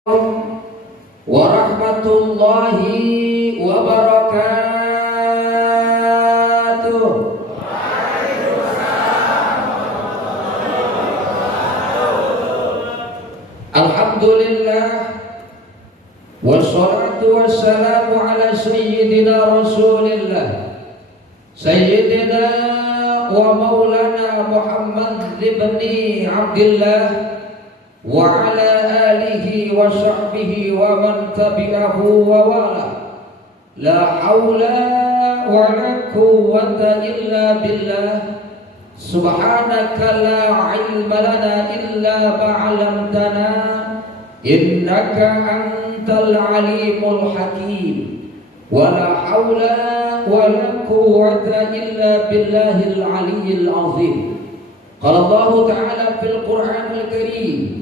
warahmatullahi wabarakatuh. Alhamdulillah wassalatu wassalamu ala sayyidina rasulillah sayyidina wa maulana Muhammad ibni Abdillah wa ala alihi wa sahbihi wa man tabi'ahu wa wala. La hawla wa la quwwata illa billah. Subhanaka la ilma lana illa ma 'allamtana innaka antal alimul hakim. Wa la hawla wa la quwwata illa billahil aliyyil azim. Qala Allah ta'ala fil Qur'anil Karim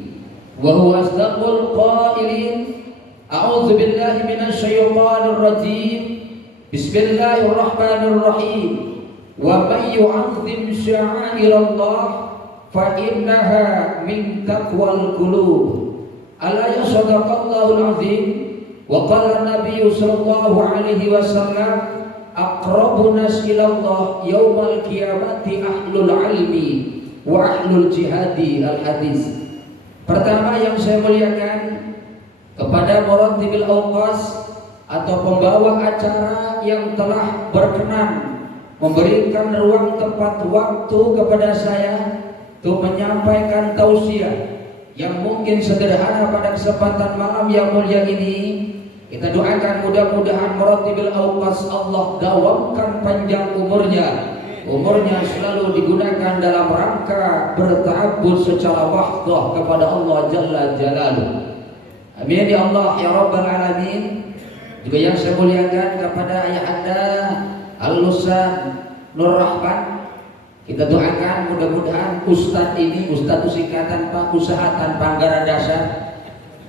wa huwa asdaqul qailin. A'udzu billahi minasy syaithanir rajim. Bismillahirrahmanirrahim. Wa may yu'azzim sya'airallah fa innaha min taqwal qulub. Ala sadaqallahul azim. Wa qala an-nabiy sallallahu alaihi wasallam aqrabun nas ilallah yaumal qiyamati ahlul ilmi wa ahlul jihadi. Al-hadis. Pertama yang saya muliakan, kepada Murattibil Auqas atau pembawa acara yang telah berkenan memberikan ruang tempat waktu kepada saya untuk menyampaikan tausiah yang mungkin sederhana pada kesempatan malam yang mulia ini. Kita doakan mudah-mudahan Murattibil Auqas Allah dawamkan panjang umurnya selalu digunakan dalam rangka berta'abbud secara wahdah kepada Allah Jalla Jalaluhu. Amin ya Allah ya Rabbal Alamin. Juga yang saya muliakan kepada Ayahanda Al-Ustaz Nur Rahman, kita doakan mudah-mudahan Ustadz ini, Ustadz itu singkatan Pak, usaha tanpa anggaran dasar.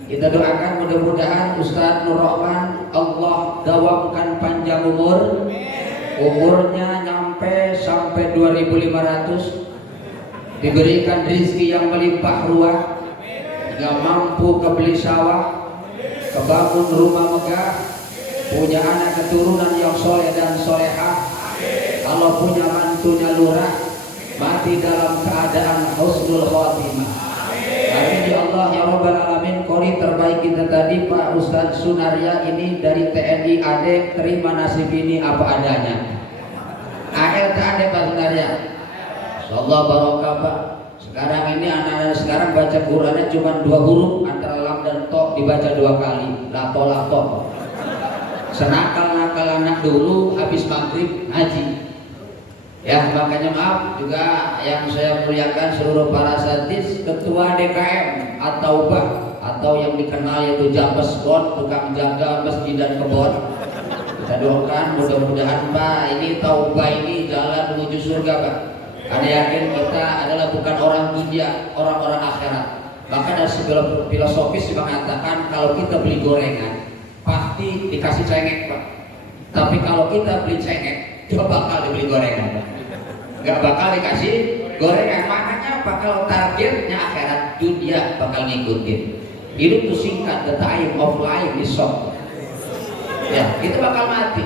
Kita doakan mudah-mudahan Ustadz Nur Rahman Allah dawamkan panjang umur, umurnya sampai 2500, diberikan rezeki yang melimpah ruah, nggak mampu kebeli sawah, kebangun rumah megah, punya anak keturunan yang soleh dan solehah. Kalau punya mantunya lurah, mati dalam keadaan husnul khotimah. Amin ya Allah ya Rabbal Alamin. Kori terbaik kita tadi Pak Ustadz Sunaria ini dari TNI AD, terima nasib ini apa adanya. AL tak ada Pak Sunaria. Insyaallah barokah Pak. Sekarang ini anak-anak sekarang baca Qurannya cuma 2 huruf, antara lam dan to dibaca 2 kali. Lato. Senakal-nakal anak dulu habis maghrib ngaji. Ya makanya maaf juga yang saya muliakan seluruh para satis, ketua DKM atau yang dikenal yaitu Jambes Bon, tukang jaga masjid dan kebon. Kita doakan mudah-mudahan Pak ini taubah ini jalan menuju surga Pak. Karena yakin kita adalah bukan orang dunia, orang-orang akhirat. Bahkan ada sebuah filosofis yang mengatakan kalau kita beli gorengan pasti dikasih cengek Pak. Tapi kalau kita beli cengek, coba bakal dibeli gorengan, nggak bakal dikasih gorengan. Makanya apa? Kalau targetnya akhirat, dunia bakal ngikutin. Hidup tuh singkat, the time of life is short. Ya, itu bakal mati.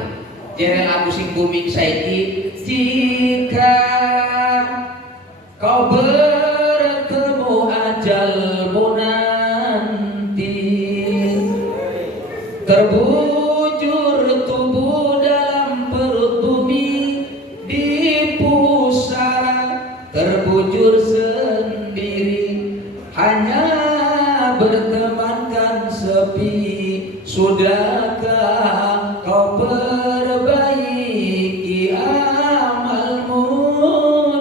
Jadi lagu sing booming saiki, jika kau bertemu ajalmu nanti, terbujur tubuh dalam perut bumi, di pusara terbujur sendiri, hanya bertemankan sepi. Sudahkah kau perbaiki amalmu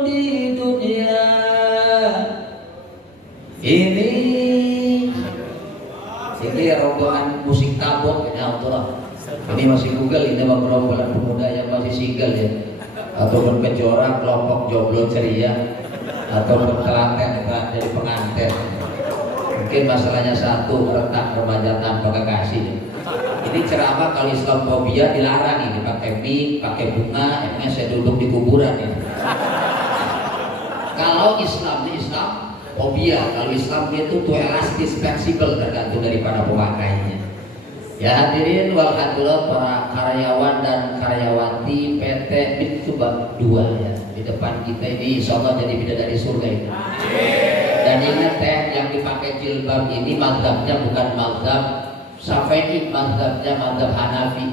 di dunia ini? Rombongan musik tabok ya Allah. Ini masih Google, ini rombongan pemuda yang masih single ya, ataupun kejora kelompok jomblo ceria, ataupun kelaten dari pengantin. Mungkin masalahnya satu, retak remaja tanpa kekasih. Ini ceramah kalau Islamofobia dilarang ini, pakai mic, pakai bunga, emangnya saya duduk di kuburan ya. Kalau Islam ini Islam fobia. Kalau Islam itu tuh elastis, fleksibel, tergantung daripada pemakainya. Ya hadirin wal hadirat, para karyawan dan karyawati PT Mitsubak 2 ya, di depan kita ini insyaallah jadi bidadari surga itu. Dan ingat teh, yang dipakai jilbab ini mazhabnya bukan mazhab Syafi'i, mazhabnya mazhab Hanafi.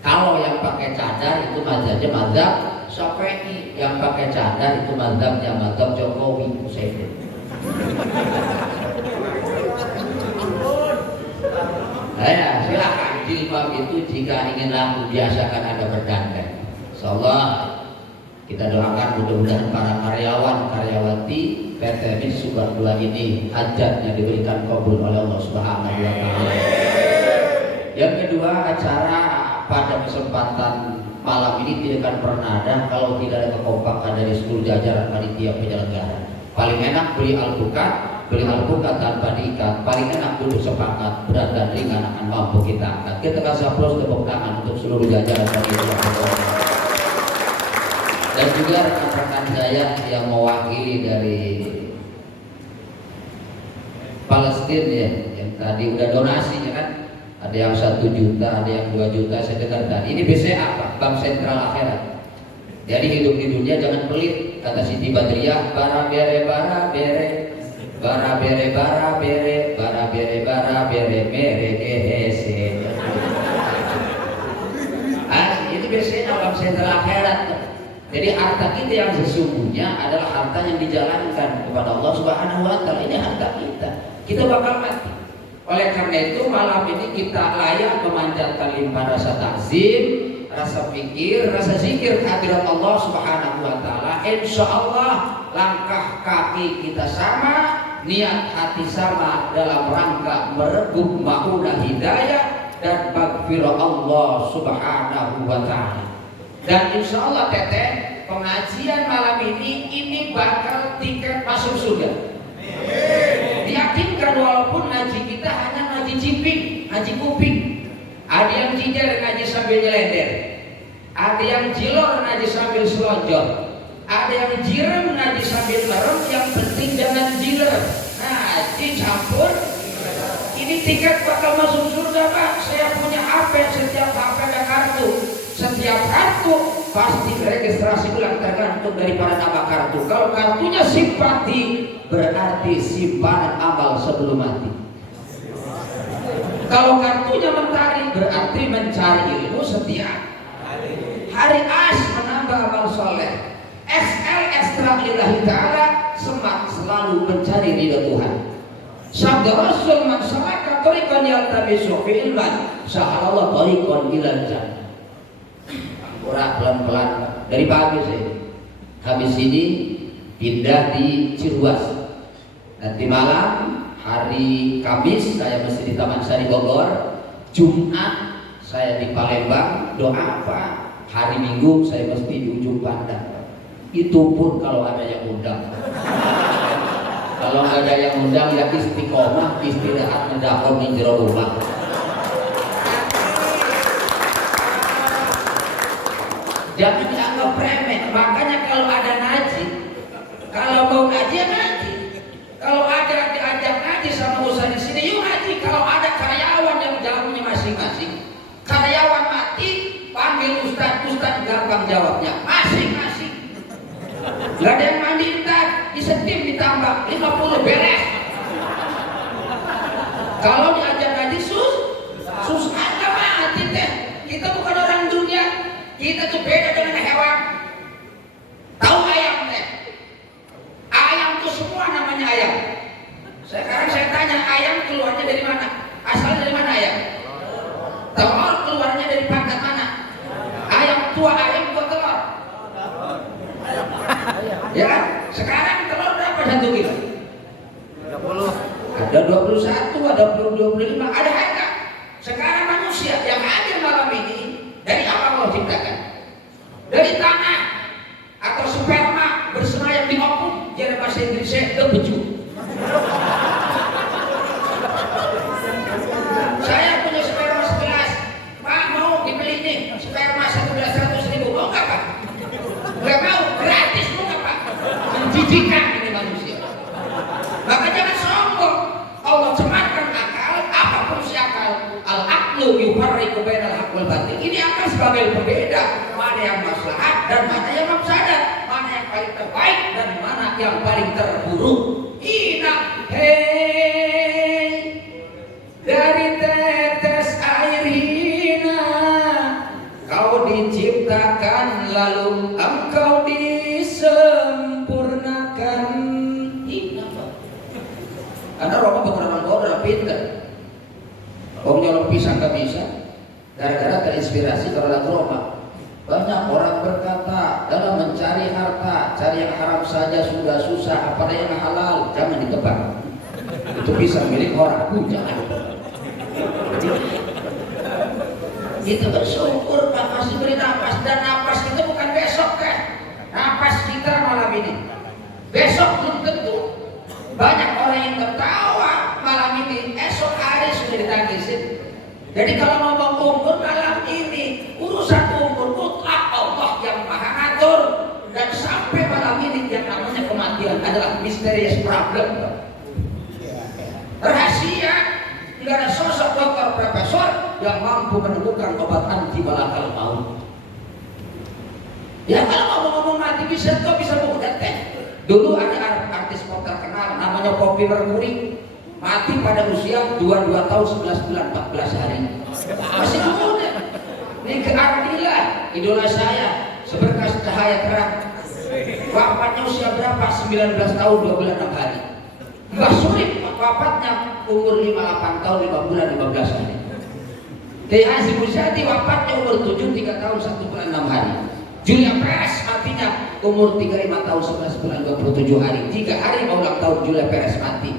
Kalau yang pakai cadar itu mazhabnya mazhab Syafi'i, yang pakai cadar itu mazhabnya mazhab Jokowi Musaimin. Ya, silakan jilbab itu jika inginlah membiasakan Anda berdandan. Insyaallah kita doakan mudah-mudahan para karyawan karyawati PT Mitsubak 2 ini hajatnya diberikan kabul oleh Allah Subhanahu wa taala. Yang kedua, acara pada kesempatan malam ini tidak akan pernah ada kalau tidak ada kekompakan dari seluruh jajaran panitia penyelenggara. Paling enak beli alpukat tanpa diikat, paling enak duduk sepakat, berat dan ringan akan mampu kita angkat. Kita kasih aplaus tepuk tangan untuk seluruh jajaran panitia. Dan juga rekan-rekan saya yang mewakili dari Palestina ya, yang tadi udah donasinya kan, ada yang 1 juta, ada yang 2 juta, saya dengar tadi. Ini biasanya apa? Bank Sentral Akhirat. Jadi hidup di dunia jangan pelit, kata Siti Badriah, bara bere bara bere, bara bere bara bere, bara bere bara bere mere gehese. Itu biasanya Bank Sentral Akhirat. Jadi harta kita yang sesungguhnya adalah harta yang dijalankan kepada Allah Subhanahu wa taala. Ini harta kita. Kita bakal mati. Oleh karena itu malam ini kita layak memanjatkan limpahan rasa takzim, rasa pikir, rasa zikir kehadirat Allah Subhanahu wa taala. Insyaallah langkah kaki kita sama, niat hati sama dalam rangka merebut maunah hidayah dan maghfirah Allah Subhanahu wa taala. Dan insya Allah teteh, pengajian malam ini bakal tiket masuk surga. Diyakinkan walaupun ngaji kita hanya ngaji ciping, ngaji kuping. Ada yang cider ngaji sambil nyelender, ada yang jilor ngaji sambil selonjor, ada yang jirem ngaji sambil merem. Yang penting jangan jiler. Ngaji campur. Ini tiket bakal masuk surga Pak. Saya punya HP, setiap HP ada kartu. Setiap kartu pasti registrasi ulang tergantung daripada nama kartu. Kalau kartunya simpati, berarti simpanan amal sebelum mati. Kalau kartunya mentari, berarti mencari ilmu setiap hari. As menambah amal soleh. XL ekstra lillahi ta'ala, semak selalu mencari ridha Tuhan. Sabda Rasul, man salaka tariqan yaltamisu fi ilman sahalallahu tariqan ilal jannah. Orang pelan-pelan dari pagi sih. Habis ini pindah di Ciruas. Nanti malam hari Kamis saya mesti di Taman Sari Bogor. Jumat saya di Palembang. Doa apa? Hari Minggu saya mesti di Ujung Pandang. Itu pun kalau ada yang undang. Kalau nggak ada yang undang ya istiqomah, istirahat mendakwah di jero rumah. Jangan dianggap remeh. Makanya kalau ada ngaji, kalau mau ngaji ya ngaji. Kalau ada diajak ngaji sama usaha di sini, yuk ngaji. Kalau ada karyawan yang jawabnya masing-masing, karyawan mati panggil ustaz gampang jawabnya masing-masing. Gak ada yang mandi ntar disetim ditambah 50 beres. Kalau diajak ngaji sus aja mati teh. Kita bukan orang dunia. Kita tuh beda dengan hewan. Tahu ayam teh? Ayam tuh semua namanya ayam. Sekarang saya tanya, ayam keluarnya dari mana? Asalnya dari mana ayam? Telur keluarnya dari pangkat mana? Ayam tua telur. Ya kan? Sekarang telur berapa 1 kilo? 30. Ada 21, ada 25, ada harga. Sekarang manusia yang hadir malam ini dari apa Allah ciptakan? Dari tanah atau sperma bersemayam di opung. Jadi bahasa Inggrisnya kebeju. Saya punya sperma 11. Pak mau dibeli nih sperma 11.100.000. Mau nggak Pak? Nggak mau, gratis mau nggak Pak? Menjijikan ini manusia. al-aqlu yufarriqu bainal haqq wal batil. Ini akan sebagai pembeda mana yang maslahat dan mana yang mafsadat, mana yang paling terbaik dan mana yang paling terburuk. Hei, dari tetes air hina kau diciptakan, lalu engkau disempurnakan. Karena Roma beneran bodoh, pinter. Om nyolong pisang gak bisa, gara-gara terinspirasi kalau lagu Roma. Banyak orang berkata dalam mencari harta, cari yang haram saja sudah susah, apalagi yang halal, jangan ditebak. Itu pisang milik orang, jangan. Kita bersyukur Pak masih beri nafas, dan nafas itu bukan besok kan, nafas kita malam ini. Besok belum tentu. Banyak orang yang tertawa malam ini, esok hari sudah ditangisin. Jadi kalau ngomong umur malam ini, urusan umur mutlak Allah yang maha ngatur. Dan sampai malam ini yang namanya kematian adalah misterius problem. Rahasia, tidak ada sosok dokter profesor yang mampu menemukan obat anti malakal maut. Ya kalau ngomong-ngomong mati bisa, kok bisa mudah teh. Dulu ada artis pop terkenal namanya Poppy Mercury, mati pada usia 22 tahun 11 bulan 14 hari. Masih muda. Ini keadilan idola saya, seberkas cahaya terang. Wafatnya usia berapa? 19 tahun 2 bulan 6 hari. Mbah Surip wafatnya umur 58 tahun 5 bulan 15 hari. Teh Haji Muzadi wafatnya umur 73 tahun 1 bulan 6 hari. Julia Perez matinya umur 35 tahun 11 bulan 27 hari. 3 hari mau ulang tahun Julia Perez mati.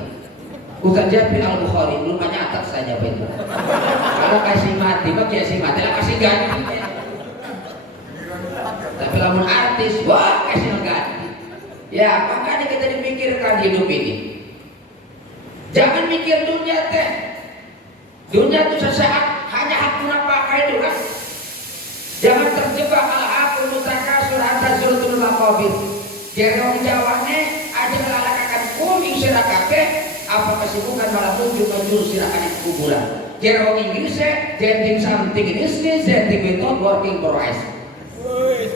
Ustaz Jabir Al-Bukhari belum nyatat saja begitu. Kalau kasih mati, mah kasih mati lah kasih ganti. Tapi lamun artis, wah kasih ganti. Ya makanya kita dipikirkan hidup ini. Jangan mikir dunia teh. Dunia itu sesaat, hanya hakuna pakai itu kan. Jangan terjebak al-aqul mutakasur hatta zurtul maqabir. Jerong jawane ada ngalakakan kuning sira kabeh, apa kesibukan malah muncul sirakan di kuburan. Jerong Inggrisnya getting something in business, getting without working for us.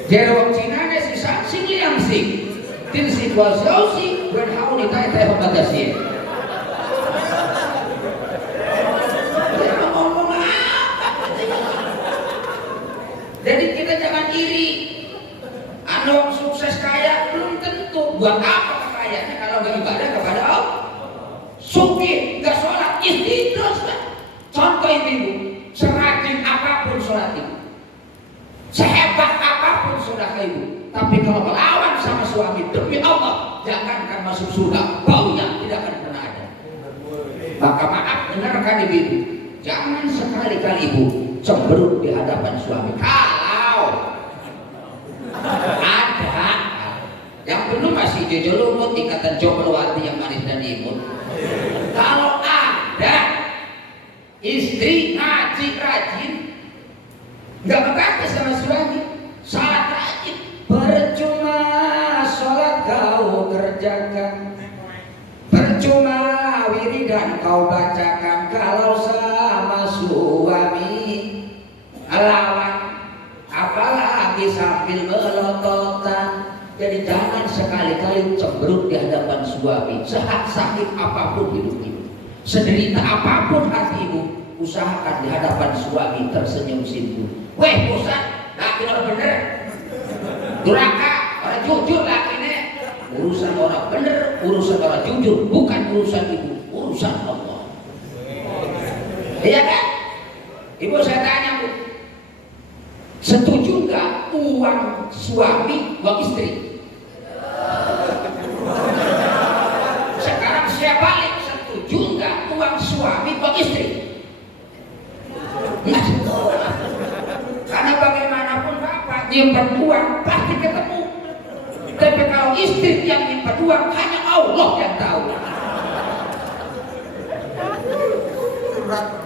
Jerong Cinanya si something yang sing. Tin situasi when how ni tai tai hobatasi. Jadi kita jangan iri. Anda sukses kaya belum tentu. Buat apa kekayaannya kalau nggak ibadah kepada Allah? Sugih nggak sholat istidros. Contoh ibu, serajin apapun sholat ibu, sehebat apapun saudara ibu, tapi kalau melawan sama suami demi Allah, jangankan masuk surga, baunya tidak akan pernah ada. Maka maaf dengarkan ibu, jangan sekali-kali ibu cemberut di hadapan suami. Kalau ada yang belum masih jojo lumut ikatan jombloati yang manis dan imut. Kalau ada istri ngaji rajin, nggak berkata sama suami, salat rajin, percuma sholat kau kerjakan, percuma wiridan kau bacakan kalau sama suami lawan, apalagi sambil melototan. Jadi jangan sekali-kali cemberut di hadapan suami. Sakit apapun hidup ibu, sederita apapun hati ibu, usahakan di hadapan suami tersenyum simpu. Weh Ustaz, laki orang bener, duraka orang jujur lakinya. Urusan orang bener, urusan orang jujur, bukan urusan ibu, urusan Allah. Iya kan? Ibu saya tanya bu, setuju nggak uang suami uang istri? Sekarang saya balik, setuju nggak uang suami uang istri? Nggak setuju. Karena bagaimanapun bapak nyimpan uang pasti ketemu. Tapi kalau istri yang nyimpan uang hanya Allah yang tahu.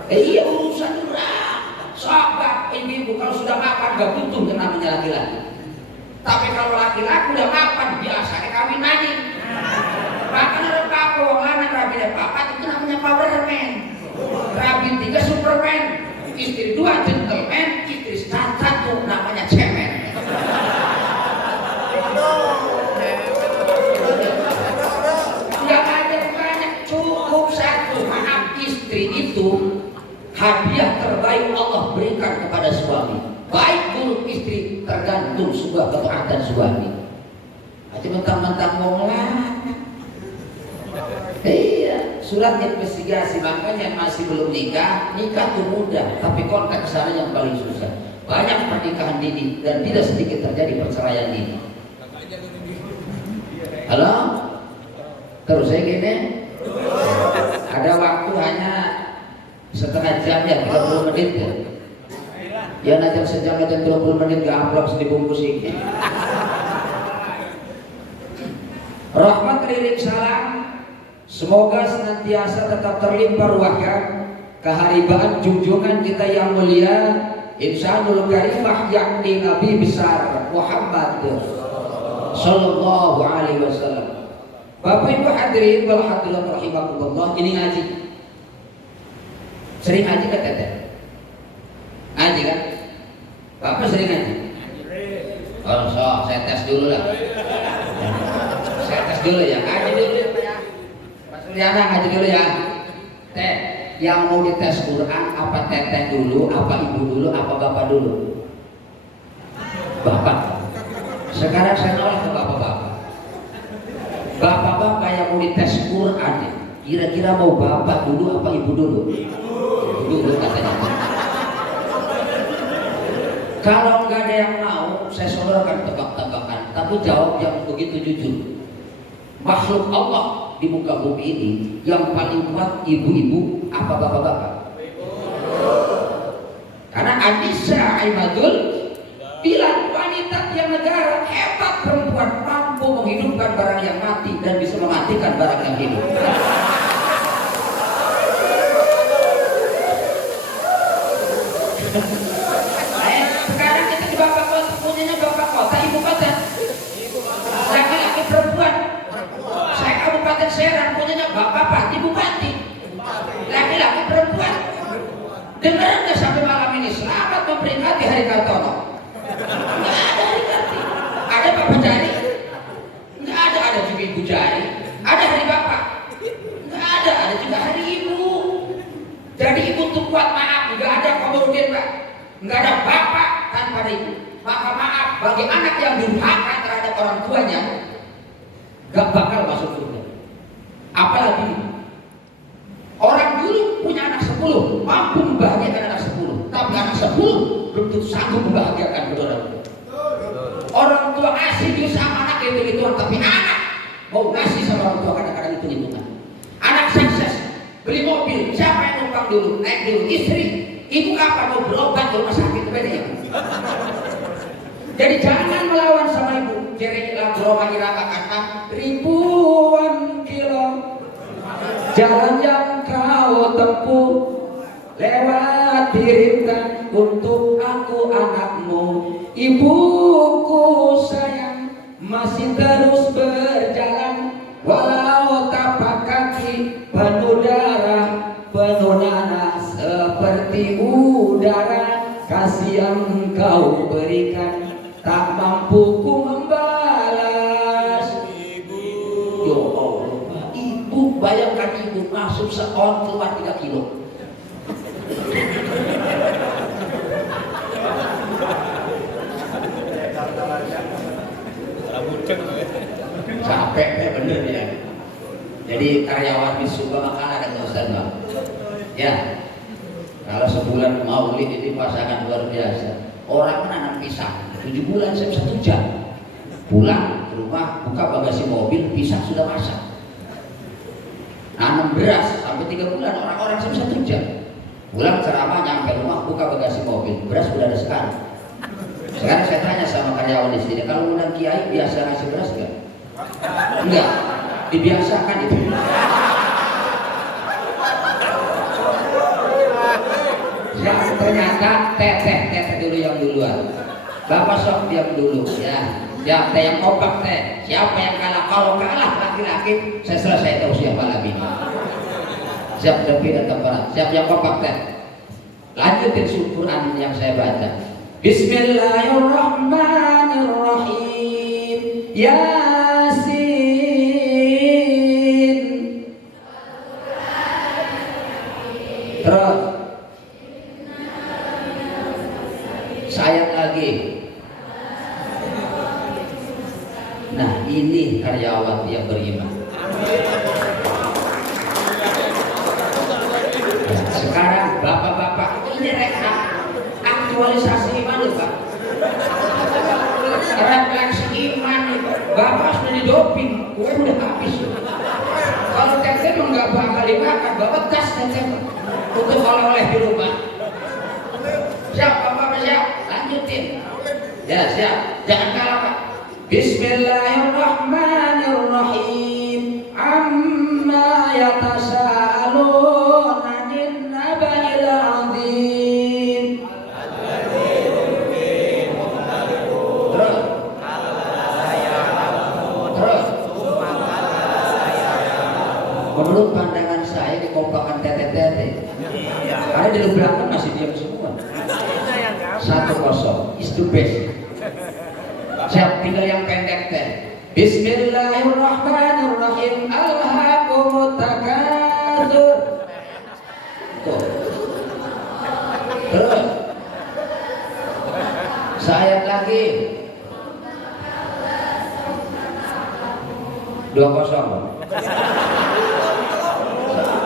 Iya urusan berat. Sahabat ibu kalau sudah makan gak butuh yang namanya laki-laki. Tapi kalau laki-laki udah makan biasa kawin nanya. Bahkan ada papa orang lanang rabin papat itu namanya Power Man. Rabin 3 Superman. istri 2 gentleman, istri 1 namanya cemen. Nggak ada banyak, cukup 1. Maaf, istri itu hadiah terbaik Allah berikan kepada suami. Baik buruk istri tergantung sebuah ketaatan suami. Aja mentang-mentang mau iya, surat investigasi. Makanya masih belum nikah tuh mudah, tapi konteks sana yang paling susah. Banyak pernikahan dini dan tidak sedikit terjadi perceraian dini. Halo? Terus saya gini, ada waktu hanya setengah jam ya, 30 menit ya. Ya nanti sejam aja 30 menit gak upload dibungkus ini. Rahmat lirik salam, semoga senantiasa tetap terlimpah ruahkan keharibaan junjungan kita yang mulia Insanul Karimah, yakni Nabi besar Muhammad Sallallahu Alaihi Wasallam. Bapak Ibu hadirin wal hadirat rahimakumullah, ini ngaji. Sering ngaji kan teteh? Ngaji kan? Bapak sering ngaji? Oh, so, saya tes dulu lah. Saya tes dulu ya, ngaji dulu ya. Mas Suryana ngaji dulu ya. Teh, yang mau dites Quran apa teteh dulu, apa ibu dulu, apa bapak dulu? Bapak. Sekarang saya nolak ke bapak-bapak. Bapak-bapak yang mau dites Quran, kira-kira mau bapak dulu apa ibu dulu? Dulu katanya. Kalau nggak ada yang mau, saya sodorkan tebak-tebakan, tapi jawab yang begitu jujur. Makhluk Allah di muka bumi ini yang paling kuat ibu-ibu apa bapak-bapak? Karena Anissa Imadul bilang wanita yang negara hebat, perempuan mampu menghidupkan barang yang mati dan bisa mematikan barang yang hidup. Sekarang kita di bapak kota, punyanya bapak kota, ibu kota. Laki-laki perempuan. Saya Kabupaten Serang, punyanya bapak bupati, bupati. Laki-laki perempuan. Dengar nggak sampai malam ini selamat memperingati Hari Kartono? Nggak ada Hari Karti. Ada Bapak Jari? Nggak ada. Ada juga Ibu Jari. Ada Hari Bapak? Nggak ada. Ada juga Hari Ibu. Jadi ibu tuh kuat, maaf, nggak ada komorbid Pak. Nggak ada bapak tanpa ada ibu. Maka maaf, bagi anak yang durhaka terhadap orang tuanya, nggak bakal masuk surga. Apalagi orang dulu punya anak 10, mampu membahagiakan anak 10, tapi anak 10 belum tentu sanggup membahagiakan kedua orang tua. Orang tua ngasih duit sama anak itu, tapi anak mau ngasih sama orang tua kadang-kadang itu hitungan. Anak sukses, beli mobil, siapa yang numpang dulu? Naik dulu, istri. Ibu kapan mau berobat ke rumah sakit? Beda ya. Jadi jangan melawan sama ibu. Jadi lagu Roma Irama kata ribuan kilo jalan yang kau tempuh lewat dirikan untuk aku anakmu. Ibuku sayang masih terus berjalan walau tapak kaki penuh darah penuh nanah seperti udara. Kasih yang kau berikan tak mampu ku membalas. Ya Allah, ibu, bayangkan ibu masuk seon keluar 3 kilo. Capek bener ya. Jadi karyawan Bisuba makan ada Ustaz Bang. Ya, kalau sebulan maulid ini pasangan luar biasa. Orang menanam pisang 7 bulan saya 1 jam. Pulang ke rumah buka bagasi mobil, pisang sudah masak. Nanam beras sampai 3 bulan orang-orang saya 1 jam. Pulang ceramah nyampe rumah buka bagasi mobil, beras sudah ada sekarang. Sekarang saya tanya sama karyawan di sini, kalau undang kiai biasa ngasih beras enggak? Enggak, dibiasakan itu. Ya, ternyata teteh dulu yang duluan. Bapak sok diam dulu ya. Ya, teh yang kompak teh. Siapa yang kalah? Kalau kalah laki-laki, saya selesai tahu siapa lagi. Siap lebih dan tempat. Siap yang kompak teh. Lanjutin Quran yang saya baca. Bismillahirrahmanirrahim. Yasin. Terus sayat lagi. Nah, ini karyawan yang beriman. Sekarang bapak-bapak ini aktualisasi iman, Pak. Refleksi iman, bapak sudah didoping, gue udah habis. Kalau teteh nggak bakal dimakan, bapak gas teteh untuk oleh-oleh di rumah. Siap, bapak siap, lanjutin. Ya siap, jangan kalah Pak. Bismillahirrahmanirrahim. Amma yatasaalun 'anil naba'il 'adzim. Terus. Menurut pandangan saya di kompakan tete-tete. Karena di belakang masih diam semua. 1-0 is the best. Siap, tinggal yang pendek teh. Bismillahirrahmanirrahim. Alhaakumut takatsur. Tuh. Terus. Sayat lagi. 2-0.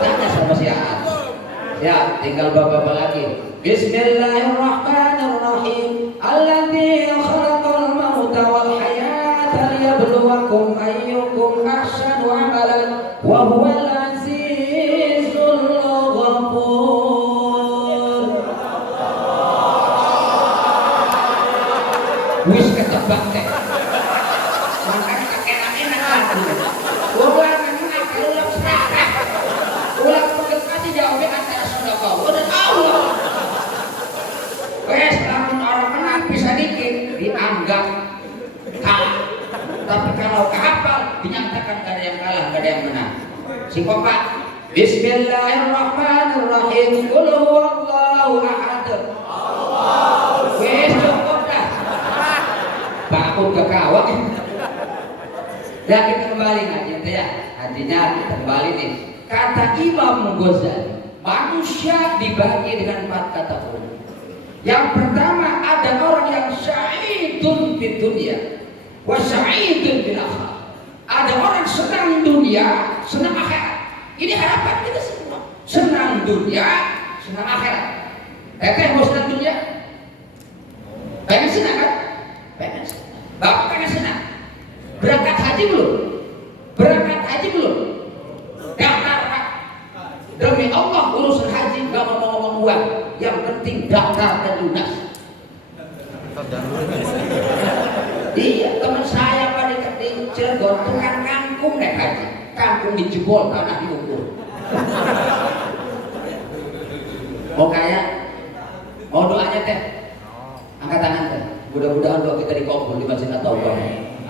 Tanya sama siapa? Ya, tinggal bapak-bapak lagi. Bismillahirrahmanirrahim. Alladzi khalaqal mauta wal hayata liyabluwakum ayyukum ahsanu amalan wa huwal azizul ghafur. Wis ketebak teh. Makanya enak-enak aku. Ulah memang ulah serah. Ulah pasti jawabnya antara sedekah. Udah tahu. Wes lamun orang menang bisa dikit dianggap kalah. Tapi kalau kehafal dinyatakan gak ada yang kalah, gak ada yang menang. Si Pak. Bismillahirrahmanirrahim. Qul huwallahu ahad. Wes cukup dah. Bakut kekawak. Ya kita kembali ngaji ya. Artinya kita kembali nih. Kata Imam Ghazali, manusia dibagi dengan 4 kategori. Yang pertama ada orang yang sa'idun fid dunya wa sa'idun fil akhirah. Ada orang senang dunia, senang akhirat. Ini harapan kita semua. Senang dunia, senang akhirat. Mau senang dunia? Pengen senang kan? Pengen senang. Bapak pengen senang. Berangkat haji belum? Berangkat haji belum? Daftar Pak. Demi Allah urusan haji gak mau ngomong uang. Yang penting daftar dan lunas. Iya, teman saya pada di Cilegon tukang kangkung naik haji. Kangkung dijebol, tanah diukur. Mau kaya? Mau doanya teh? Angkat tangan teh. Mudah-mudahan doa kita dikabul di Masjid At-Taubah.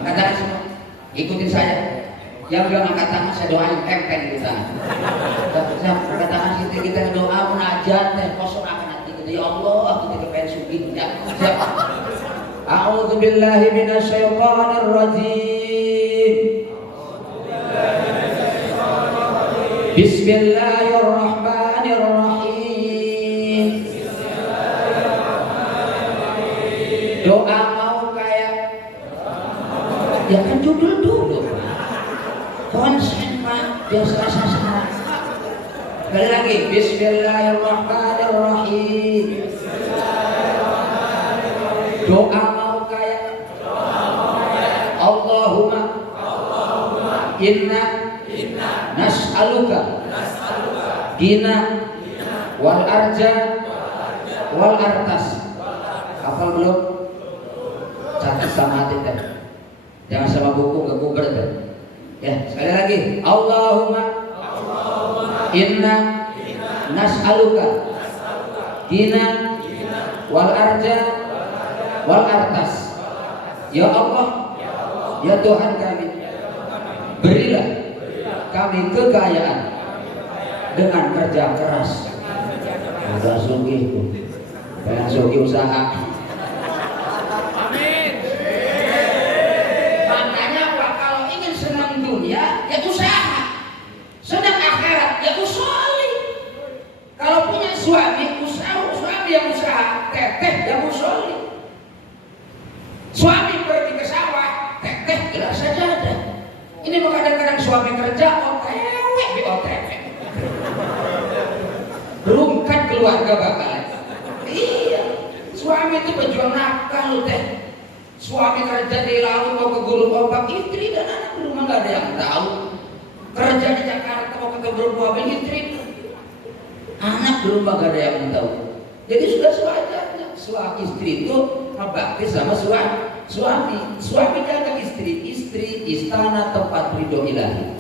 Angkat tangan semua. Ikutin saya. Yang bilang angkat tangan saya doain tempeng kita. Angkat tangan kita doa munajat teh kosong akan hati kita. Ya Allah, aku tidak pengen sugih. Ya. A'udzu billahi minasyaitonir rajim. Bismillahirrahmanirrahim. Doa mau kayak ya kan judul dulu. Konsen Pak, biar selesai. Sekali lagi, Bismillahirrahmanirrahim. Doa mau kayak Allahumma inna nas'aluka dina wal arja wal artas. Hafal belum? Catat sama hati teh. Jangan sama buku ke Google teh. Ya, sekali lagi. Allahumma inna nas'aluka dina wal arja wal artas. Ya Allah, ya Tuhan kami, berilah kami kekayaan dengan kerja keras. Agak sugih tuh. Pengen sugih usaha. Amin. Makanya apa? Kalau ingin senang dunia, ya usaha. Senang akhirat, ya usolih. Kalau punya suami, suami yang usaha, teteh yang usolih. Suami pergi ke sawah, teteh gelas saja ada. Ini kadang-kadang suami kerja, OTW di OTW. Rungkat keluarga bakalan. Iya, suami itu berjuang nakal teh. Suami kerja di laut mau ke gulung ombak, istri dan anak di rumah nggak ada yang tahu. Kerja di Jakarta mau ke gulung mobil, istri, anak di rumah nggak ada yang tahu. Jadi sudah sewajarnya suami istri itu berbakti sama suami jaga istri, istana tempat ridho ilahi.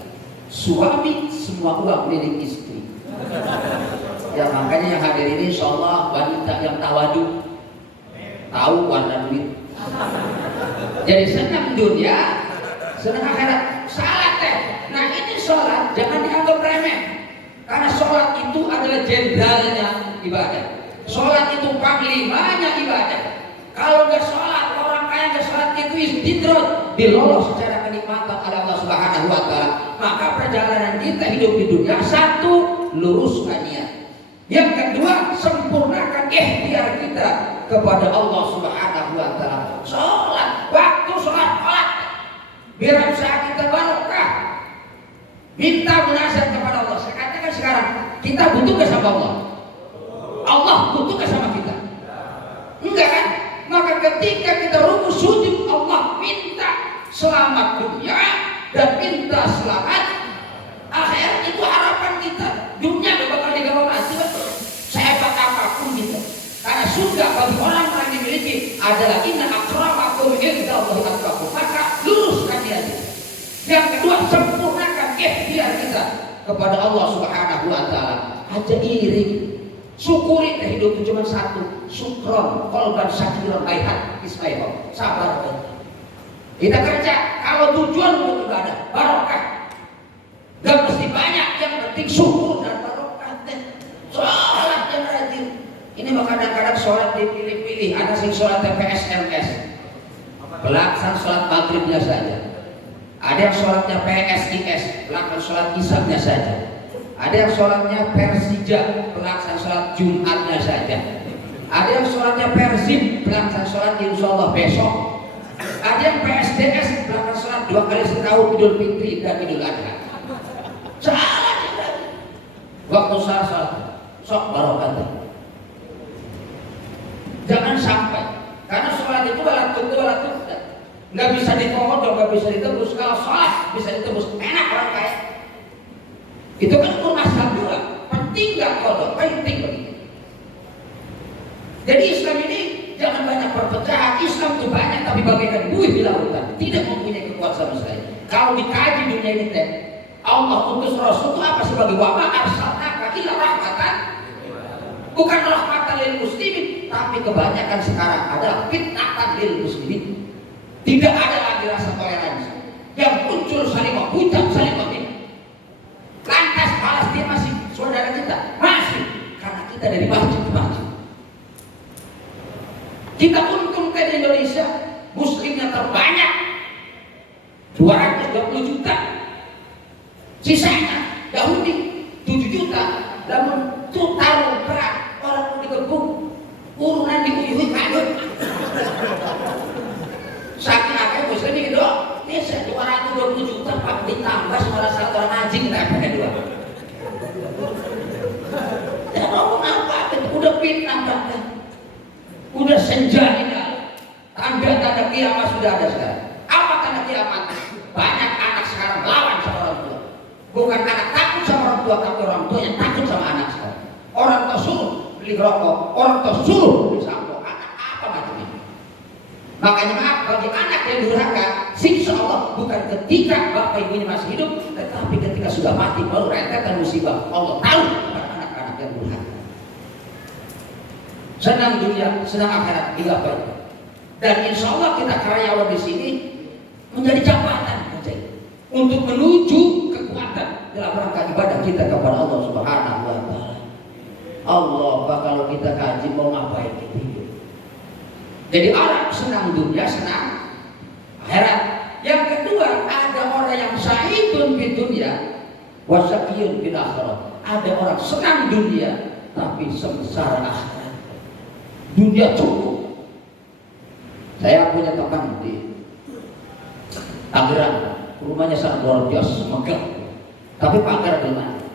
Suami semua uang milik istri. Ya makanya yang hadir ini insyaallah wanita yang tawadu, tahu warna duit. Jadi senang dunia, senang akhirat. Salat teh. Nah ini sholat jangan dianggap remeh, karena sholat itu adalah jenderalnya ibadah. Sholat itu panglimanya ibadah. Kalau nggak sholat, orang kaya nggak sholat itu istidroj, dilolos secara kenikmatan oleh Allah Subhanahu Wa Taala. Maka perjalanan kita hidup di dunia, satu, luruskan niat. Yang kedua, sempurnakan ikhtiar kita kepada Allah Subhanahu Wa Taala. Sholat, waktu sholat. Biar usaha kita barokah. Minta munajat kepada Allah. Saya katakan sekarang, kita butuh ke sama Allah. Allah butuh ke sama kita. Enggak kan? Maka ketika kita rumus sujud, Allah minta selamat dunia dan minta selamat akhirat. Itu harapan kita. Dunia gak bakal digawa mati. Sehebat apapun kita. Karena surga bagi orang yang dimiliki adalah inna akramakum indallahi atqakum. Maka luruskan niat. Yang kedua, sempurnakan ikhtiar kita kepada Allah Subhanahu Wa Taala. Aja iri. Syukuri hidup itu cuma satu, syukron, qalban syakiran baihat ismail. Sabar. Kita kerja, kalau tujuan untuk ibadah, barokah. Gak mesti banyak, yang penting syukur dan barokah. Sholat yang rajin. Ini kadang-kadang sholat dipilih-pilih. Ada sing sholat PSMS, pelaksanaan sholat maghribnya saja. Ada yang sholatnya PSIS, pelaksanaan sholat isya-nya saja. Ada yang sholatnya Persija, pelaksanaan sholat Jumatnya saja. Ada yang sholatnya Persib, pelaksanaan sholat insyaallah besok. Ada yang PSDS, pelaksanaan sholat 2 kali setahun, Idul Fitri dan Idul Adha. Salah. Waktu sholat sok barokah. Jangan sampai, karena sholat itu walatut, nggak bisa dikodok, nggak bisa ditebus. Kalau sholat bisa ditebus, enak orang kaya. Itu kan masalah dua, penting nggak kodok, penting begitu. Jadi Islam ini jangan banyak perpecahan. Islam itu banyak tapi bagaikan buih di lautan, tidak mempunyai kekuatan sama sekali. Kalau dikaji dunia ini teh, Allah utus Rasul itu apa sebagai wama arsalnaka illa rahmatan, bukan rahmatan lil muslimin, tapi kebanyakan sekarang adalah fitnatan lil muslimin. Tidak ada lagi rasa toleransi. Yang muncul saling menghujat, saling menghina. Lantas Palestina masih saudara kita, masih karena kita dari masjid ke masjid. Kita untungkan di Indonesia muslimnya terbanyak 220 juta. Sisanya Yahudi 7 juta. Namun itu taruh perang orang dikepung urunan diuyuhi kadut. Saking akeh muslim ini dong. Ini 220 juta Pak ditambah salah satu orang anjing kita pakai 2. Ya mau apa? Udah fitnah bahkan. Udah senja di dalam. Tanda-tanda kiamat sudah ada sekarang. Apa tanda kiamat? Banyak anak sekarang lawan sama orang tua. Bukan anak takut sama orang tua, tapi orang tua yang takut sama anak sekarang. Orang tua suruh beli rokok, orang tua suruh beli sampo. Anak apa macam ini? Makanya maaf bagi anak yang durhaka, siksa Allah bukan ketika bapak ibunya masih hidup, tetapi ketika sudah mati baru rentetan musibah. Allah tahu pada anak-anak yang durhaka. Senang dunia, senang akhirat, digapai. Dan insya Allah kita karyawan di sini menjadi jabatan untuk menuju kekuatan dalam rangka ibadah kita kepada Allah Subhanahu Wa Taala. Allah, kalau kita kaji mau ngapain kita hidup? Jadi orang senang dunia, senang akhirat. Yang kedua, ada orang yang syahidun fid dunya wa syaqiyun fil akhirah. Ada orang senang dunia tapi sengsara akhirat. Dunia cukup. Saya punya teman di Tangerang, rumahnya sangat luar biasa, megah. Tapi pagar belum ada.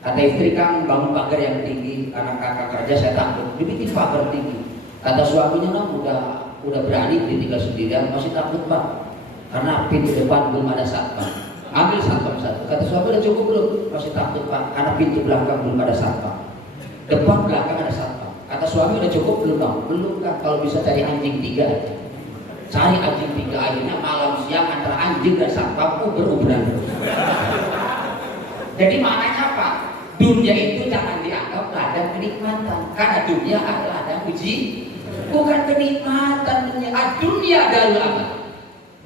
Kata istri, Kang bangun pagar yang tinggi, karena kakak kerja saya takut. Dibikin pagar tinggi. Kata suaminya, Nang udah berani ditinggal sendirian, masih takut Pak. Karena pintu depan belum ada satpam. Ambil satpam satu. Kata suami, udah cukup belum? Masih takut Pak, karena pintu belakang belum ada satpam. Depan belakang ada satpam. Kata suami, udah cukup belum Bang? Belum Kang, kalau bisa cari anjing 3 aja. Cari anjing 3, akhirnya malam siang antara anjing dan satpam beruberan. Jadi maknanya apa? Dunia itu jangan dianggap ladang kenikmatan, karena dunia adalah ladang uji, bukan kenikmatan. Dunia adalah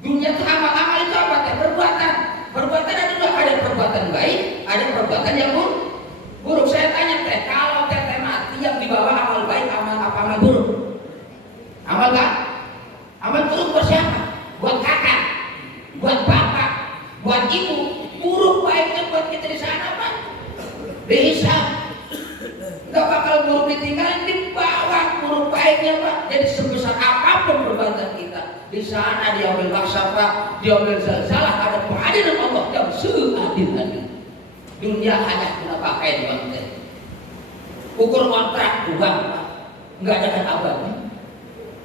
dunia itu amal itu apa? Perbuatan. Perbuatan ada dua, ada perbuatan baik, ada perbuatan yang buruk. Saya tanya teh, kalau teteh mati yang dibawa amal baik, amal apa, amal buruk? Amal baik. Amal buruk buat siapa? Buat kakak, buat bapak, buat ibu. Buruk baiknya buat kita di sana Pak. Dihisab. Gak bakal buruk ditinggalin, dibawa buruk baiknya Pak. Jadi sebesar apapun perbuatan kita, di sana diambil maksa Pak, diambil salah, ada pengadilan Allah yang seadil-adil. Dunia hanya guna pakai doang. Ukur kontrak uang Pak, nggak ada kan abadi.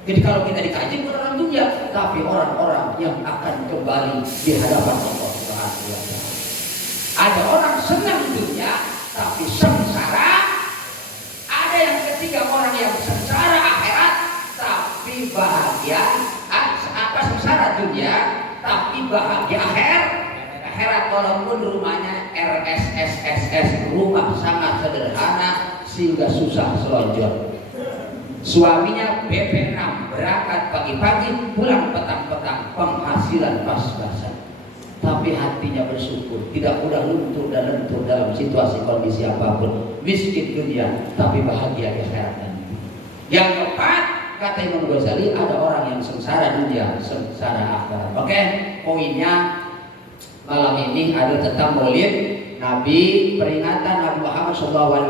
Jadi kalau kita dikaji bukan orang dunia, tapi orang-orang yang akan kembali di hadapan Allah Subhanahu wa Ta'ala. Ada orang senang dunia tapi sengsara. Ada yang ketiga, orang yang sengsara akhirat tapi bahagia. Apa sengsara dunia tapi bahagia akhirat, walaupun rumahnya RSSSS, rumah sangat sederhana sehingga susah selonjor. Suaminya BP6, berangkat pagi-pagi, pulang petang-petang, penghasilan pas-pasan. Tapi hatinya bersyukur, tidak mudah luntur dan lentur dalam situasi kondisi apapun. Miskin dunia, tapi bahagia di akhirat nanti. Yang keempat, kata Imam Ghazali, ada orang yang sengsara dunia, sengsara akhirat. Oke, poinnya malam ini ada tentang Maulid Nabi, peringatan Nabi Muhammad SAW,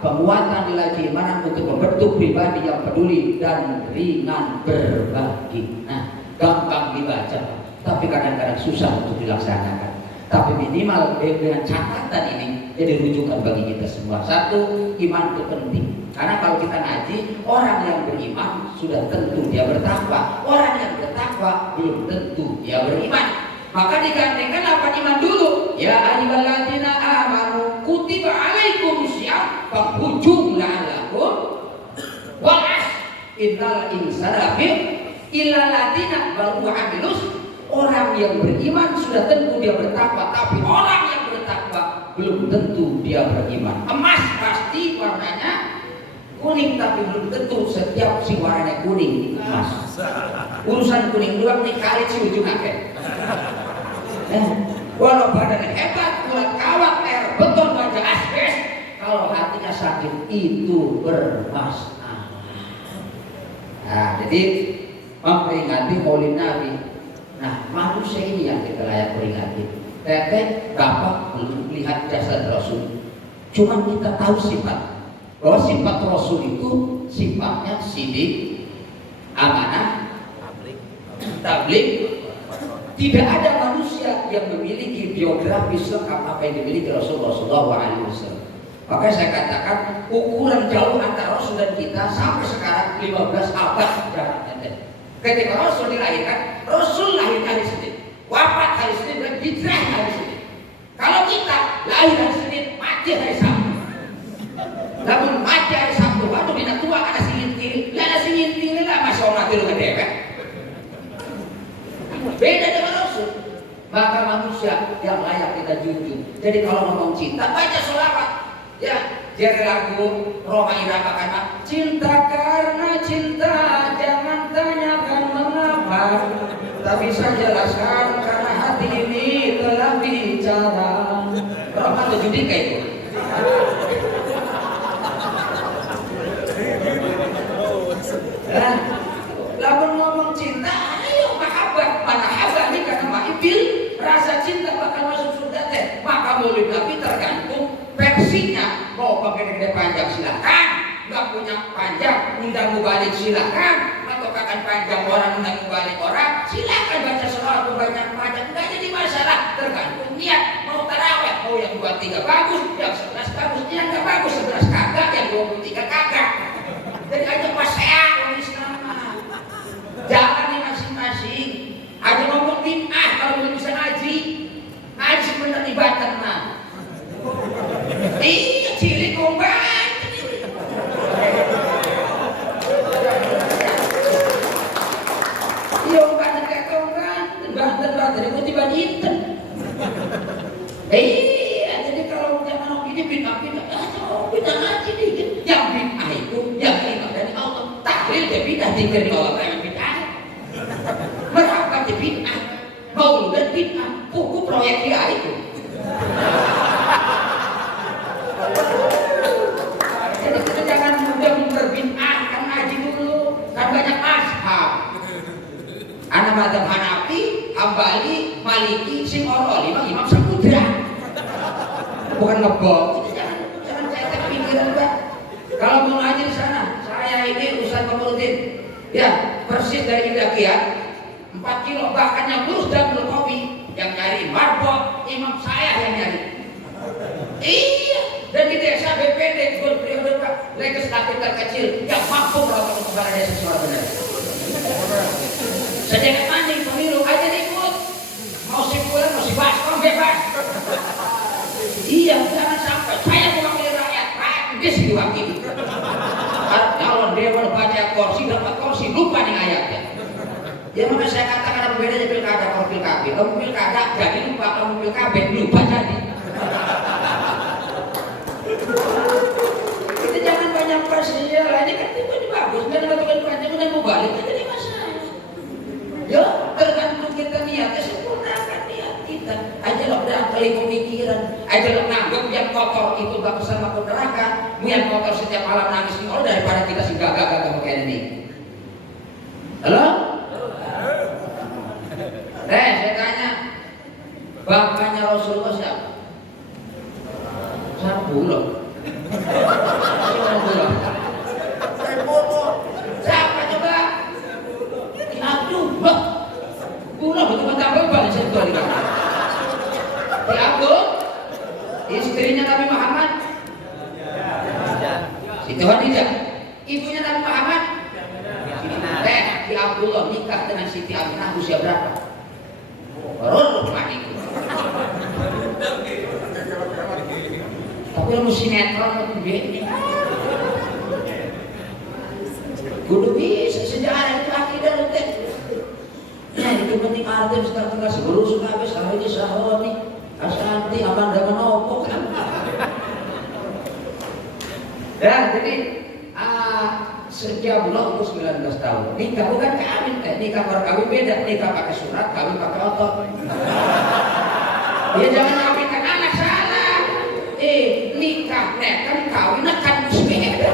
penguatan nilai keimanan untuk membentuk pribadi yang peduli dan ringan berbagi. Nah, gampang dibaca, tapi kadang-kadang susah untuk dilaksanakan. Tapi minimal dengan catatan ini jadi rujukan bagi kita semua. Satu, iman itu penting. Karena kalau kita ngaji, orang yang beriman sudah tentu dia bertakwa. Orang yang bertakwa belum tentu dia beriman. Maka digandengkan apa iman dulu. Ya ayyuhalladzina amanu kutiba alaikumusiyam penghujung la'allakum wa'as innal insana illa ladzina baru amilus. Orang yang beriman sudah tentu dia bertakwa, tapi orang yang bertakwa belum tentu dia beriman. Emas pasti warnanya kuning, tapi belum tentu setiap si warnanya kuning emas. Urusan kuning doang nih kali si ujung akhir. Walau badannya hebat, kuat kawat, air beton, baja asbes, kalau hatinya sakit itu bermasalah. Nah, jadi memperingati Maulid Nabi. Nah, manusia ini yang kita layak peringati. Teteh, bapak belum melihat jasad Rasul, cuma kita tahu sifat. Bahwa sifat Rasul itu sifatnya sidik, amanah, tabligh. Tidak ada manusia yang memiliki biografi lengkap apa yang dimiliki Rasulullah SAW. Makanya saya katakan ukuran jauh antara Rasul dan kita sampai sekarang 15 abad jaraknya. Ketika Rasul dilahirkan, Rasul lahir hari Senin, wafat hari Senin, dan hijrah hari Senin. Kalau kita lahir hari Senin, mati hari Sabtu. Namun mati hari Sabtu, waktu bina tua ada singin-tiri, ada singin-tiri lah, masya Allah mati lu ke dewek. Beda dengan Rasul. Maka manusia yang layak kita junjung. Jadi kalau ngomong cinta, baca sholawat. Ya, jadi lagu Roma Irama karena cinta karena cinta, jangan tanyakan mengapa, tapi saya jelaskan karena hati ini telah bicara. Roma itu judi kayak itu. Nah, lamun ngomong cinta, ayo mahabbah, mana habbah ini karena mahibil, rasa cinta bakal masuk surga teh. Maka Maulid Nabi tergantung versinya. Mau pakai gede panjang silakan, nggak punya panjang undang mubalik silakan, atau akan panjang orang undang mubalik orang silakan, baca selawat banyak panjang, nggak jadi masalah. Tergantung niat. Mau taraweh, mau yang 23 bagus, yang 11 bagus, yang nggak bagus 11 kagak, yang 23 kagak. Jadi aja pasea orang Islam. Jangan masing-masing. Aja ngomong bid'ah kalau belum bisa ngaji. Ngaji bener ibadah mah. Iya, cilik komban. Iya, komban kayak komban. Tebah-tebah dari kutipan hitam. Iya, jadi kalau jangan ini bid'ah, bid'ah ngaji dikit. Yang bid'ah itu, yang iman dari Allah. Tahlil dia bid'ah, dikir dari Allah yang bid'ah. Meraba dia bid'ah. Maulud dan bid'ah. Buku proyek dia itu. Jadi kita jangan mudah berbid'ah, kan ngaji dulu. Kan banyak ashab. Anak madzhab Hanafi, Hambali, Maliki, Simoro, Imam Samudra. Bukan ngebom. Itu jangan cetek pikiran, Pak. Kalau mau ngaji di sana, saya ini Ustaz Komodin. Ya, persis dari Indakia, 4 kilo, bahkan yang lurus dan Belkowi, yang nyari marbot, imam saya yang nyari. Iya, dan di desa BPD, periode Pak, legislatif terkecil, yang mampu melakukan kepala desa suara benar. Sejangan maning pemilu aja ikut, mau simpulan, mau si baskom bebas. Iya, jangan sampai saya mewakili rakyat dia sih diwakili. Kalau dia mau baca kursi, dapat kursi, lupa nih ayatnya. Ya maka saya katakan apa bedanya pilkada kalau pilkada. Kalau pilkada jadi lupa, kalau pilkada lupa jadi. Kita jangan banyak pasir, ini kan itu bagus. Dan kalau kita panjang dan mau balik, jadi masalah. Ya tergantung kita niatnya, sempurnakan niat kita. Aja lo berangkali pemikiran, aja lo nanggap yang kotor itu gak pesan masuk neraka. Yang kotor setiap malam nangis di Allah daripada kita si gagah-gagah kayak ini. Halo? Saya tanya, bapaknya Rasulullah siapa? Sabullah. Siapa coba? Abdullah. Bunuh betul tambah balik saya tuh di kamar. Abdul, istrinya Nabi Muhammad. Siti Khadijah. Ibunya Nabi Muhammad. Di Abdullah nikah dengan Siti Aminah usia berapa? Baru mati. Tapi lu sinetron atau begini? Kudu bisa sejarah itu akidah lu teh. Ya itu penting artis sekarang sebelum suka habis kalau ini sahoni asanti Amanda Manopo kan. Ya jadi sejak bulan umur 19 tahun nikah bukan kawin nikah kawin beda, nikah pakai surat, kawin pakai otot. Ya jangan kawinkan anak salah. Nikah kan kawin kan beda.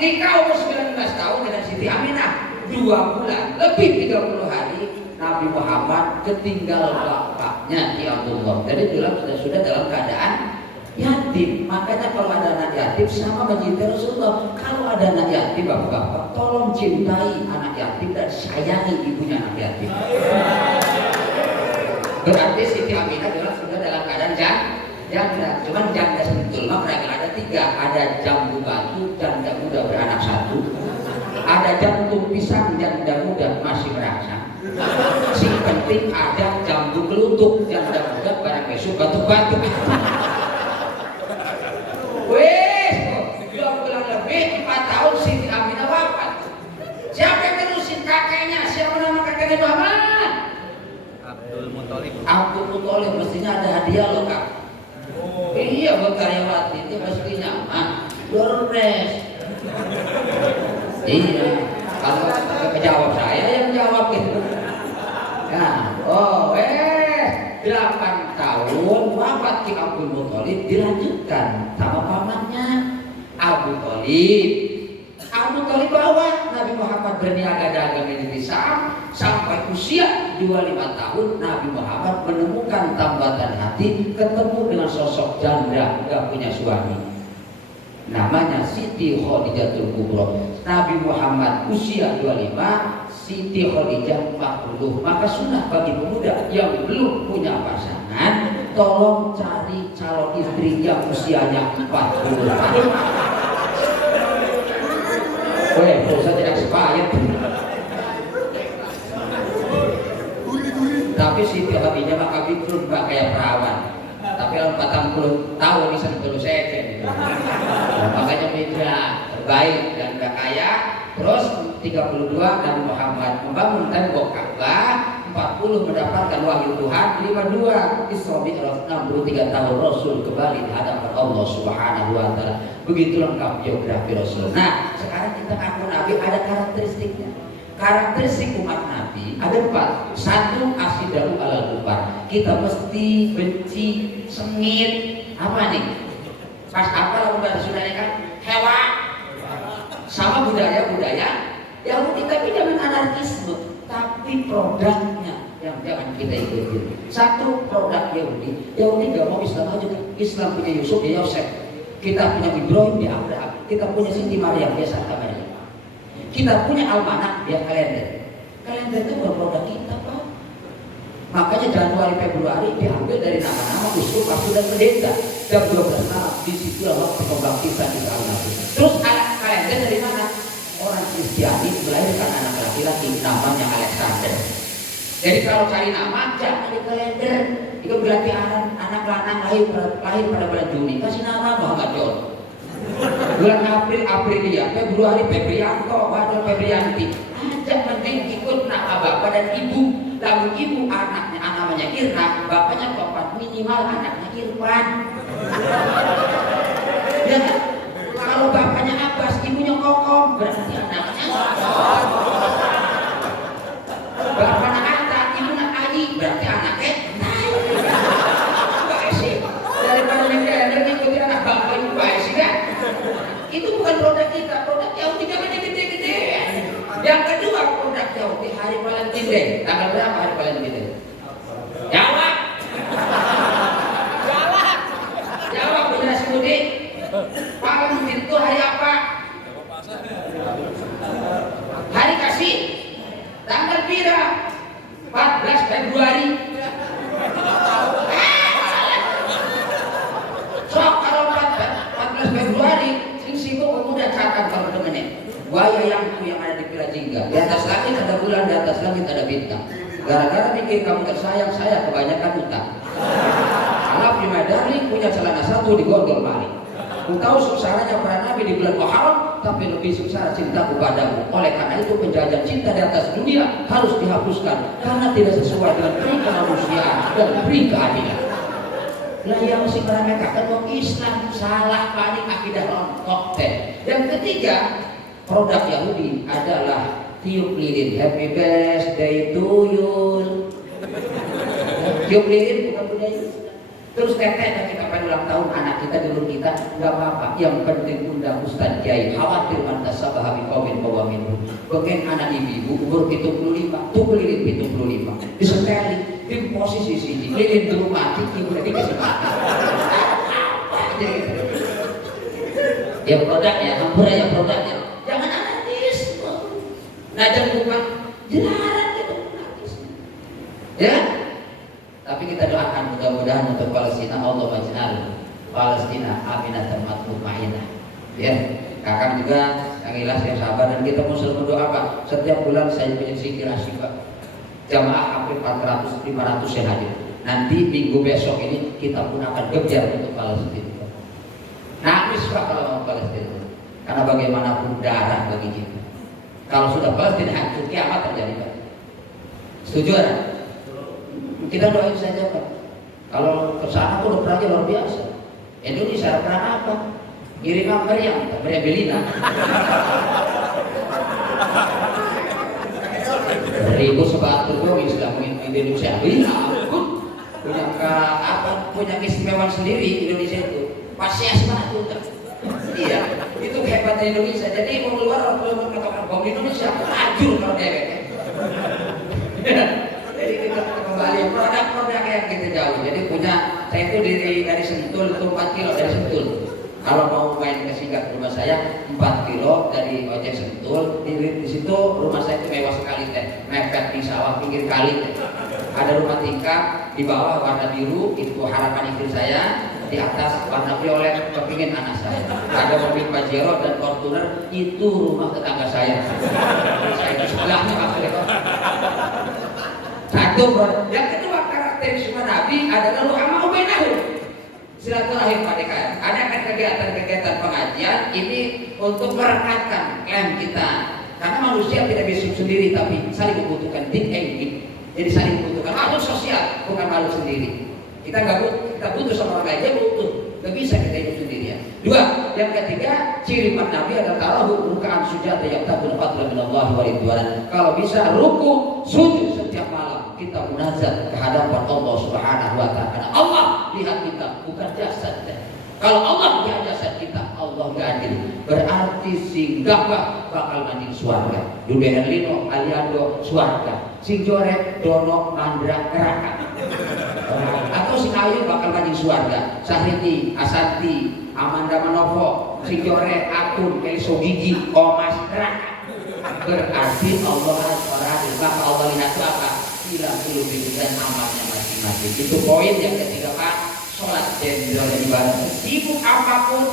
Nikah umur 19 tahun dengan Siti Aminah 2 bulan lebih 30 hari Nabi Muhammad ketinggal bapaknya di Abdullah. Jadi bilang sudah dalam keadaan yatim. Makanya kalau ada anak yatim sama mencintai Rasulullah. Kalau ada anak yatim bapak-bapak tolong cintai anak yatim dan sayangi ibunya anak yatim. Berarti Siti Aminah bilang sudah dalam keadaan janda. Cuman janda sebetulnya mereka ada 3. Ada jambu batu, janda muda beranak 1. Ada jantung pisang, janda muda masih beranak. Sing penting ada jambu kelutuk, janda muda barang besok batu-batu. Wes, 2 bulan lebih 4 tahun Siti Aminah wafat. Siapa yang terusin kakeknya? Siapa nama kakeknya Muhammad? Abdul Muthalib. Abdul Muthalib mestinya ada hadiah loh kak. Iya buat karyawati itu mestinya Dorres. Iya. Kalau kejawab saya yang jawab gitu. Nah, 8 tahun wafat Ki Abdul Muthalib dilanjutkan sama pamannya Abu Thalib. Abu Thalib bawa. Nabi Muhammad berniaga dagang di negeri Syam sampai usia 25 tahun. Nabi Muhammad menemukan tambatan hati, ketemu dengan sosok janda gak punya suami, namanya Siti Khadijatul Kubra. Nabi Muhammad usia 25, Siti Khadijah 40. Maka sunnah bagi pemuda yang belum punya pasangan, tolong cari calon istri yang usianya 40 tahun. Weh, dosa tidak sepaket. Tapi Siti Khadijah maka bitrun gak kayak perawan. Tapi kalau 40 tahun bisa terus saja. Makanya beda, terbaik dan gak kaya. Terus 32 Nabi Muhammad membangun tembok Ka'bah, 40 mendapatkan wahyu Tuhan, 52 Isra Mi'raj, 63 tahun Rasul kembali di hadapan Allah Subhanahu wa taala. Begitu lengkap biografi Rasul. Nah, sekarang kita ngaku Nabi ada karakteristiknya. Karakteristik umat Nabi ada 4. 1, asidaru alal kufar. Kita mesti benci, sengit. Apa nih? Pas apa lalu dari saudara kan? Hewan. Sama budaya-budaya Yahudi, tapi jangan anarkisme, tapi produknya yang jangan kita ikutin. 1, produk Yahudi. Yahudi gak mau Islam aja kan? Islam punya Yusuf ya Yosef. Kita punya Ibrahim ya Abraham. Kita punya Siti Maryam ya Santa Maria. Kita punya almanak ya kalender. Kalender itu bukan produk kita, Pak. Makanya Januari Februari diambil dari nama-nama uskup, pastor dan pendeta. Jam 12 malam di situ waktu pembaptisan di Nabi. Terus anak kalender dari mana? Orang Kristiani melahirkan anak laki-laki namanya Alexander. Jadi kalau cari nama jangan di kalender. Itu berarti anak lanang lahir pada bulan Juni. Kasih nama Muhammad John. Bulan April Aprilia, Februari Febrianto, Maret Febrianti. Ajak penting ikut nama bapak dan ibu. Lalu ibu anaknya namanya Irna, bapaknya Topan, minimal anaknya Irfan. Ya, kalau bapaknya Abbas, ibunya Kokom, berarti anaknya bapaknya Atta, ibunya Ayi, berarti anaknya Mbak Esi. Daripada negara ngikutin anak bapak ibu Mbak Esi kan? Itu bukan produk kita, produk Yahudi jangan gede-gede. Yang kedua produk Yahudi hari Valentine Day. Tanggal berapa hari Valentine Day? Jawab. Jawab generasi mudik. Valentine itu hari apa? Hari kasih. Tanggal pira? 14 Februari. So kalau 14 Februari sibuk pemuda catat kalau temennya. Buaya yang ada di Pirajingga. Di atas langit ada bulan, di atas langit ada bintang. Gara-gara bikin kamu tersayang, saya kebanyakan utang. Anak prima darling punya celana satu di gondol maling. Ku tahu sengsaranya para nabi di bulan Muharram, tapi lebih sengsara cintaku padamu. Oleh karena itu penjajahan cinta di atas dunia harus dihapuskan karena tidak sesuai dengan pri kemanusiaan dan pri keadilan. Lah yang mesti meremehkan orang Islam salah panik akidah rontok teh. Yang ketiga, produk Yahudi adalah tiup lilin, happy birthday to you. Tiup lilin bukan budaya. Terus teteh dan kita pada ulang tahun anak kita dulu kita nggak apa-apa. Yang penting undang Ustaz Kiai. Khawatir mantas sabahabi kaumin bawamin. Bagian anak ibu umur 75, tuh lilin 75. Diseteli di posisi sini, lilin dulu mati, ibu lagi kasih mati. Ya produknya, hampura ya produknya. Jangan anarkisme. Nah jangan bukan jelaran gitu anarkisme. Ya. Tapi kita doakan mudah-mudahan untuk Palestina Allah maj'al Palestina aminatan mutmainnah. Ya, kakak juga yang ikhlas yang sabar dan kita mau selalu berdoa Pak. Setiap bulan saya punya zikir Pak. Jamaah hampir 400-500 yang hadir. Nanti minggu besok ini kita pun akan kejar untuk Palestina. Nangis Pak kalau mau Palestina. Karena bagaimanapun darah bagi kita. Kalau sudah Palestina hancur kiamat terjadi Pak. Setuju kan? Kita doain saja Pak. Kalau ke sana pun perangnya luar biasa. Indonesia perang apa? Ngirim Meriam, Meriam Belina. Ribu sebatul dong Islam Indonesia. Iya, punya keistimewaan sendiri Indonesia itu. Pasti asma itu. Iya. Itu kehebatnya Indonesia. Jadi mau keluar waktu katakan bom Indonesia laju kalau dewek. Jadi kita kembali produk-produk yang kita jauh. Jadi punya saya itu dari Sentul itu 4 kilo dari Sentul. Kalau mau main ke Singkat rumah saya 4 kilo dari ojek Sentul. Di situ rumah saya itu mewah sekali teh, mepet di sawah pinggir kali teh. Ada rumah tingkat di bawah warna biru itu harapan istri saya, di atas warna violet kepingin anak saya. Ada mobil Pajero dan Fortuner itu rumah tetangga saya. Jadi saya itu sebelahnya maksudnya. Satu, yang kedua karakteristik Nabi adalah ruhama ubainahum. Silaturahim Pak DKM. Ada kegiatan-kegiatan pengajian ini untuk merekatkan klaim kita. Karena manusia tidak bisa sendiri tapi saling membutuhkan think and give. Jadi saling membutuhkan makhluk sosial, bukan makhluk sendiri. Kita nggak butuh, kita butuh sama orang lain, dia butuh. Nggak bisa kita hidup sendirian. Dua, yang ketiga, ciri Pak Nabi adalah talahu rukaan sujud yang takun fadlan min Allah wa ridwan. Kalau bisa ruku sujud setiap malam kita munajat ke hadapan Allah Subhanahu wa taala. Allah lihat kita, bukan jasad. Kalau Allah lihat jasad kita, Allah nggak adil. Berarti sing gagah bakal mandi surga. Dude Herlino aliando surga. Sing jorek dono mandra neraka. Atau sing ayu bakal mandi surga. Sahriti, Asanti, Amanda Manovo, sing jorek akun Kelso Gigi, Omas neraka. Berarti Allah orang maka Allah lihat itu apa? Tidak perlu dan amalnya masing-masing. Itu poin yang ketiga Pak. Sholat jenderal ibadah. Sibuk apapun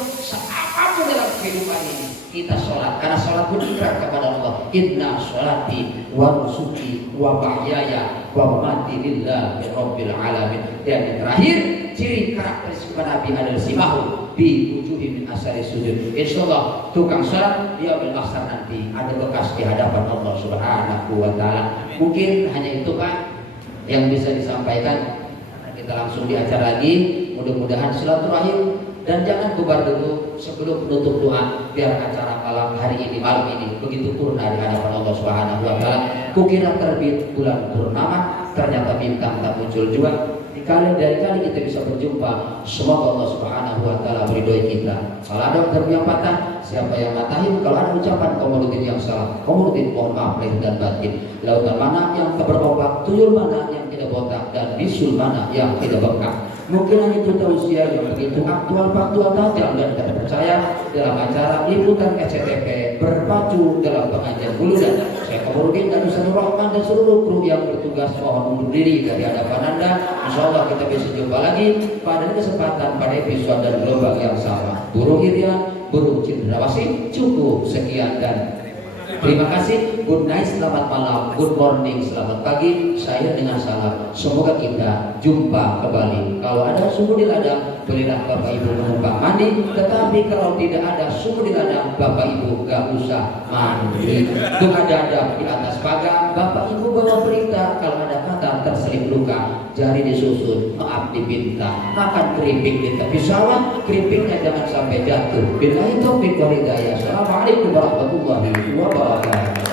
dalam kehidupan ini kita sholat. Karena sholat pun ikrar kepada Allah. Inna sholati wa nusuki wa mahyaya wa mamati lillahi rabbil alamin. Dan yang terakhir ciri karakteristik Nabi adalah simahu bi wujuhi min asari sujud. Insyaallah tukang sholat dia bil mahsyar nanti ada bekas di hadapan Allah Subhanahu wa taala. Mungkin hanya itu Pak yang bisa disampaikan. Kita langsung di acara lagi. Mudah-mudahan silaturahim dan jangan bubar dulu sebelum menutup doa biar acara malam hari ini malam ini begitu purna di hadapan Allah Subhanahu wa taala. Kukira terbit bulan purnama, ternyata bintang tak muncul juga. Dari kali kita bisa berjumpa, semoga Allah Subhanahu wa taala meridhoi kita. Kalau ada terbiang patah, siapa yang matahin? Kalau ada ucapan komunudin yang salah, komunudin mohon maaf lahir dan batin. Lautan mana yang berombak, tuyul mana yang tidak botak, dan bisul mana yang tidak bengkak. Mungkin itu tausiah yang begitu aktual, faktual, tajam dan terpercaya dalam acara liputan SCTV berpacu dalam pengajian buludan. Saya Komarudin dan Ustaz Rahman dan seluruh kru yang bertugas mohon undur diri dari hadapan Anda. Insyaallah kita bisa jumpa lagi pada kesempatan pada episode dan gelombang yang sama. Burung Irian, burung Cendrawasih, cukup sekian dan terima kasih. Good night, selamat malam. Good morning, selamat pagi. Saya dengan salam. Semoga kita jumpa kembali. Kalau ada sumur di ladang, belilah Bapak Ibu menumpang mandi. Tetapi kalau tidak ada sumur di ladang, Bapak Ibu gak usah mandi. Tunggu dada di atas pagar. Bapak Ibu bawa berita. Kalau ada kata terselip luka, jari disusun, maaf dipinta. Makan keripik di tepi sawah, keripiknya jangan sampai jatuh. Billahi taufiq wal hidayah. Assalamualaikum warahmatullahi wabarakatuh.